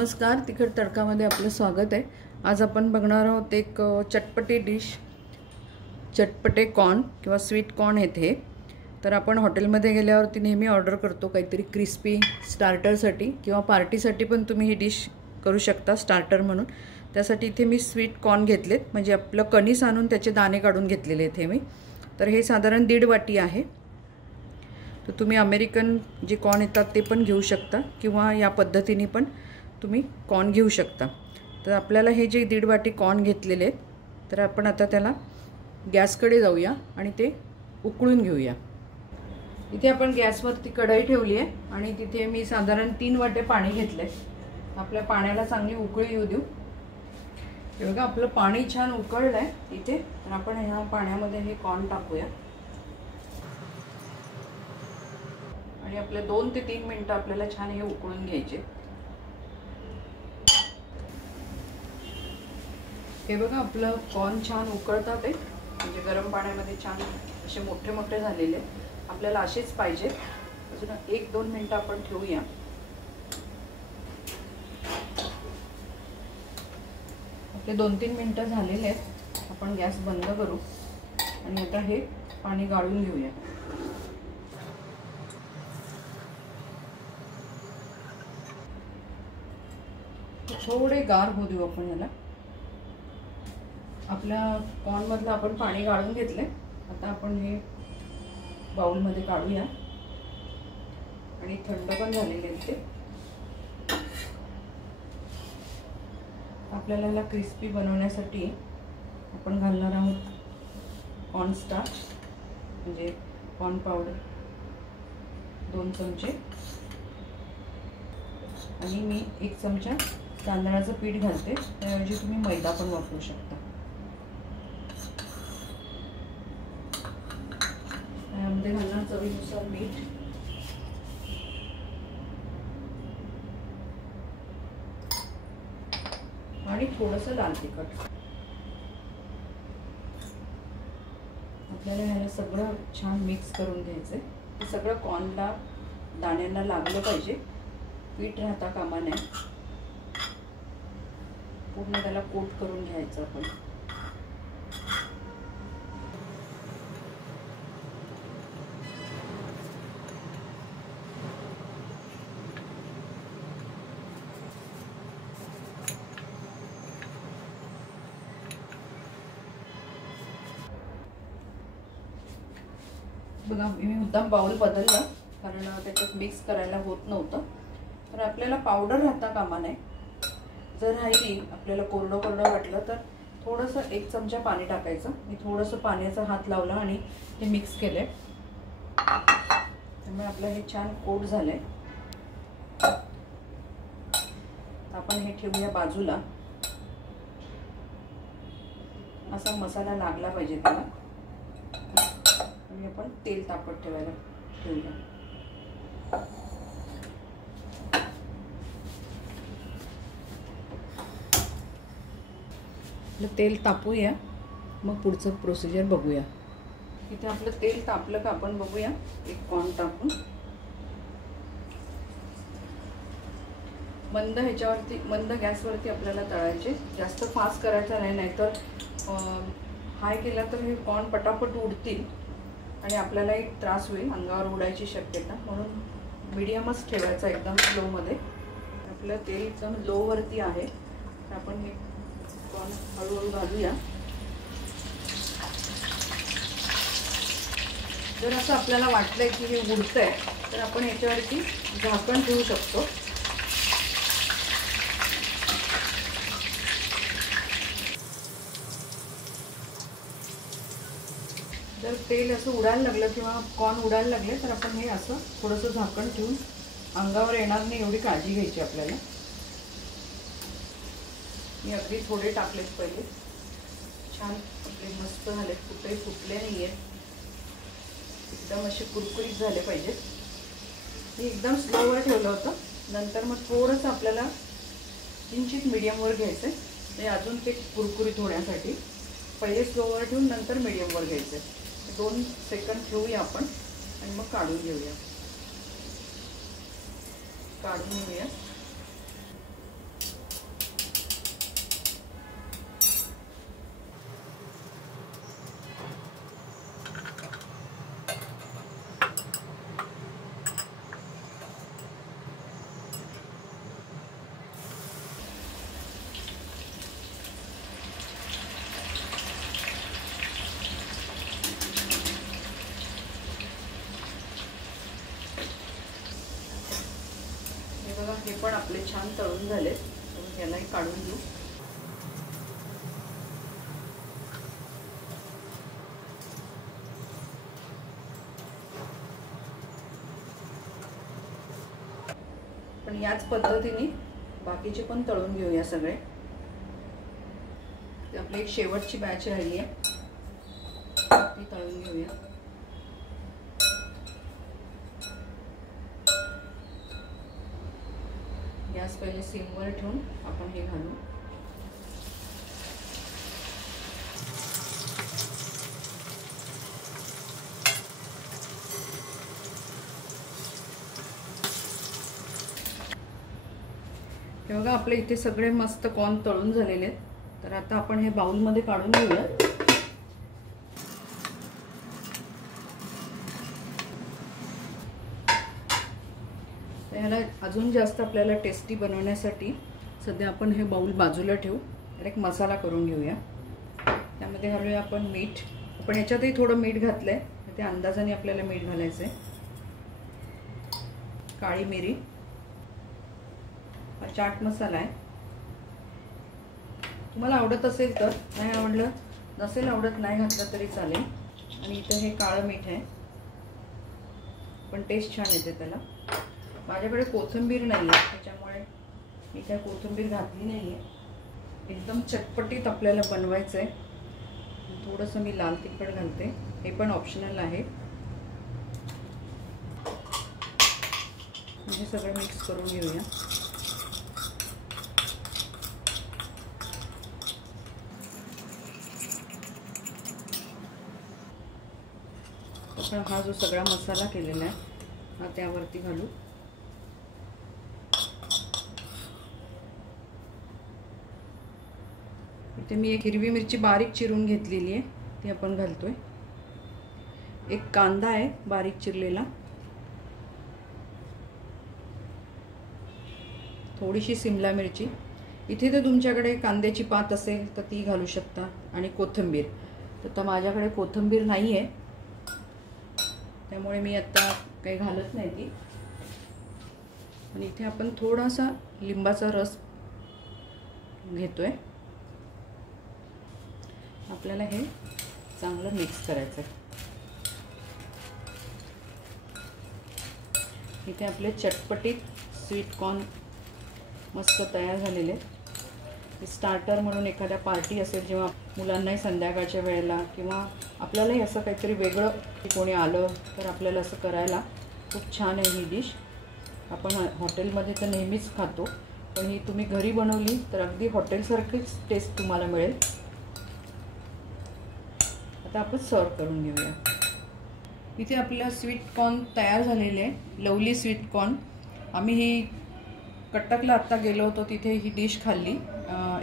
नमस्कार, तिखट तडकामध्ये आपलं स्वागत आहे। आज आपण बघणार आहोत एक चटपटी डिश, चटपटे कॉर्न किंवा स्वीट कॉर्न येथे। तर आपण हॉटेलमध्ये गेल्यावरती नेहमी ऑर्डर करतो काहीतरी क्रिस्पी स्टार्टरसाठी किंवा पार्टीसाठी पण तुम्ही ही डिश करू शकता स्टार्टर म्हणून। त्यासाठी इथे मी स्वीट कॉर्न घेतलेत, म्हणजे आपलं कणीस आणून त्याचे दाणे काढून घेतलेले इथे मी। तर हे साधारण 1.5 वाटी आहे। तर तुम्ही अमेरिकन जे कॉर्न येतात ते पण घेऊ शकता किंवा या पद्धतीने पण तुम्ही कॉर्न घेऊ शकता। तर आपल्याला हे जे 1.5 वाटी कॉर्न घेतलेले आहेत, तर आपण आता त्याला गॅसकडे जाऊया आणि ते उकळून घेऊया। इथे आपण गॅसवरती कढई ठेवली आहे आणि तिथे मी साधारण 3 वाटे पाणी घेतले। आपल्या पाण्याला चांगली उकळी येऊ देऊ। हे बघा, आपलं पाणी छान उकळलंय इथे। तर आपण ह्या पाण्यामध्ये हे कॉर्न टाकूया आणि आपले 2 ते 3 मिनिटं आपल्याला छान हे उकळून घ्यायचे। हे बघा, आपलं कॉर्न छान उकळतात आहे, म्हणजे गरम पाण्यामध्ये छान असे मोठे मोठे झालेले। आपल्याला असेच पाहिजे। अजून 1-2 मिनिटं आपण ठेवूया। आपले 2-3 मिनिटं झालेले आहेत। आपण गॅस बंद करू आणि आता हे पाणी गाळून घेऊया। थोडे गार होऊ देऊ आपण याला। आपल्या कॉर्न मधलं आपण पाणी गाळून घेतले। आता आपण हे बाउल मध्ये काढूया आणि थंड पण झालेले आहेत ते। आपल्याला याला क्रिस्पी बनवण्यासाठी आपण घालणार आहोत कॉर्न स्टार्च, म्हणजे कॉर्न पावडर 2 चमचे आणि मी 1 चमचा तांदळाचं पीठ घालते। त्याऐवजी तुम्ही मैदा पण वापरू शकता। यामध्ये घालणार चवीनुसार मीठ आणि थोडंसं लाल तिखट। आपल्याला ह्याला सगळं छान मिक्स करून घ्यायचंय। हे सगळं कॉर्नला दाण्यांना लागलं पाहिजे, पीठ राहता कामा नये। पूर्ण त्याला कोट करून घ्यायचं आपण। बघा, मी मुद्दाम बाउल बदलला कारण त्याच्यात मिक्स करायला होत नव्हतं। तर आपल्याला पावडर राहता कामा नये। जर राहिली, आपल्याला कोरडं कोरडं वाटलं तर थोडंसं 1 चमचा पाणी टाकायचं। मी थोडंसं पाण्याचा हात लावला आणि ते मिक्स केले, त्यामुळे आपलं हे छान कोट झालंय। आपण हे ठेवूया बाजूला। असा मसाला लागला पाहिजे त्याला आणि आपण तेल तापत ठेवायला ठेवूया। तेल तापूया, मग पुढचं प्रोसिजर बघूया। इथे आपलं तेल तापलं का आपण बघूया। एक कॉर्न टाकून मंद ह्याच्यावरती, मंद गॅसवरती आपल्याला तळायचे। जास्त फास्ट करायचा नाही, नाहीतर हाय केला तर हे कॉर्न पटापट उडतील आणि आपल्याला एक त्रास होईल, अंगावर उडायची शक्यता। म्हणून मीडियमच ठेवायचा, एकदम स्लो मध्ये। आपलं तेल एकदम लो वरती आहे। तर आपण हे कॉर्न हळूहळू घालूया। जर असं आपल्याला वाटलंय की हे उडतंय तर आपण याच्यावरती झाकण ठेवू शकतो। जर तेल असं उडायला लागलं किंवा कॉर्न उडायला लागले तर आपण हे असं थोडंसं झाकण ठेवून अंगावर येणार नाही एवढी काळजी घ्यायची आपल्याला। मी अगदी थोडे टाकलेत पहिले। छान आपले मस्त झाले, कुठे फुटले नाहीये, एकदम असे कुरकुरीत झाले पाहिजेत। हे एकदम स्लोवर ठेवलं होतं, नंतर मग थोडंसं आपल्याला किंचित मीडियमवर घ्यायचं आहे, म्हणजे अजून ते कुरकुरीत होण्यासाठी। पहिले स्लोवर ठेवून नंतर मीडियमवर घ्यायचं आहे। 2 सेकंद ठेवूया आपण आणि मग काढून घेऊया। काढून घेऊया। बघा हे पण आपले छान तळून झाले, तर यालाही काढून घेऊ. पण याच पद्धतीने बाकीचे पण तळून घेऊया सगळे. आपली एक शेवटची बॅच राहिली आहे, ती तळून घेऊया. गॅस पहिले सिमवर ठेवून आपण हे घालू. हे बघा आपले इथे सगळे मस्त कॉर्न तळून झालेले आहेत. तर आता आपण हे बाउलमध्ये काढून घेऊया. याला अजून जास्त आपल्याला टेस्टी बनवण्यासाठी सध्या आपण हे बाउल बाजूला ठेवू आणि एक मसाला करून घेऊया. त्यामध्ये घालूया आपण मीठ. आपण याच्यातही थोडं मीठ घातलंय, त्या अंदाजाने आपल्याला मीठ घालायचं आहे. काळी मिरी, चाट मसाला आहे. तुम्हाला आवडत असेल तर, नाही आवडलं नसेल आवडत नाही घातलं तरी चालेल. आणि इथं हे काळं मीठ आहे, पण टेस्ट छान येते त्याला. माझ्याकडे कोथिंबीर नाही आहे, त्याच्यामुळे मी काय कोथिंबीर घातली नाही आहे. एकदम चटपटीत आपल्याला बनवायचं आहे. थोडंसं मी लाल तिखट घालते, हे पण ऑप्शनल आहे. हे सगळं मिक्स करून घेऊया. आपण हा जो सगळा मसाला केलेला आहे हा त्यावरती घालू. इथे मी एक हिरवी मिरची बारीक चिरून घेतलेली आहे, ती आपण घालतोय. एक कांदा आहे बारीक चिरलेला, थोडीशी सिमला मिरची. इथे तर तुमच्याकडे कांद्याची पात असेल तर ती घालू शकता, आणि कोथिंबीर. तर माझ्याकडे कोथिंबीर नाही आहे, त्यामुळे मी आता काही घालत नाही ती. आणि इथे आपण थोडासा लिंबाचा रस घेतोय. आपल्याला हे चांगलं मिक्स करायचं आहे. इथे आपले चटपटीत स्वीट कॉर्न मस्त तयार झालेले. स्टार्टर म्हणून एखाद्या पार्टी असेल, जेव्हा मुलांनाही संध्याकाळच्या वेळेला, किंवा आपल्यालाही असं काहीतरी वेगळं कोणी आलं तर आपल्याला असं करायला खूप छान आहे ही डिश. आपण हॉटेलमध्ये तर नेहमीच खातो, पण ही तुम्ही घरी बनवली तर अगदी हॉटेलसारखीच टेस्ट तुम्हाला मिळेल. आता आपण सर्व करून घेऊया. इथे आपलं स्वीट कॉर्न तयार झालेले आहे, लवली स्वीट कॉर्न. आम्ही ही कटकला आत्ता गेलो होतो, तिथे ही डिश खाल्ली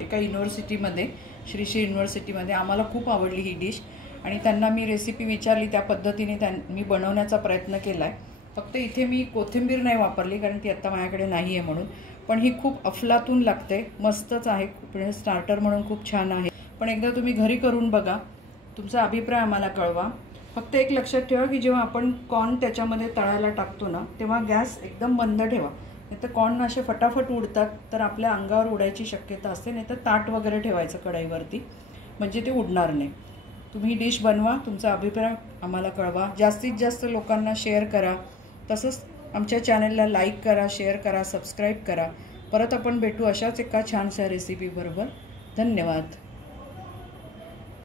एका युनिव्हर्सिटीमध्ये, श्री युनिव्हर्सिटीमध्ये. आम्हाला खूप आवडली ही डिश, आणि त्यांना मी रेसिपी विचारली, त्या पद्धतीने मी बनवण्याचा प्रयत्न केला आहे. फक्त इथे मी कोथिंबीर नाही वापरली, कारण ती आत्ता माझ्याकडे नाही आहे म्हणून. पण ही खूप अफलातून लागते, मस्तच आहे. स्टार्टर म्हणून खूप छान आहे. पण एकदा तुम्ही घरी करून बघा, तुमचा अभिप्राय आम्हाला कळवा. फक्त एक लक्षात ठेवा की जेव्हा आपण कॉर्न त्याच्यामध्ये तळायला टाकतो ना, तेव्हा गॅस एकदम बंद ठेवा. नाही तर कॉर्न असे फटाफट उडतात, तर आपल्या अंगावर उडायची शक्यता असते. नाही तर ताट वगैरे ठेवायचं कढईवरती, म्हणजे ते उडणार नाही. तुम्ही डिश बनवा, तुमचा अभिप्राय आम्हाला कळवा. जास्तीत जास्त लोकांना शेअर करा. तसंच आमच्या चॅनलला लाईक करा, शेअर करा, सबस्क्राईब करा. परत आपण भेटू अशाच एका छानशा रेसिपीबरोबर. धन्यवाद.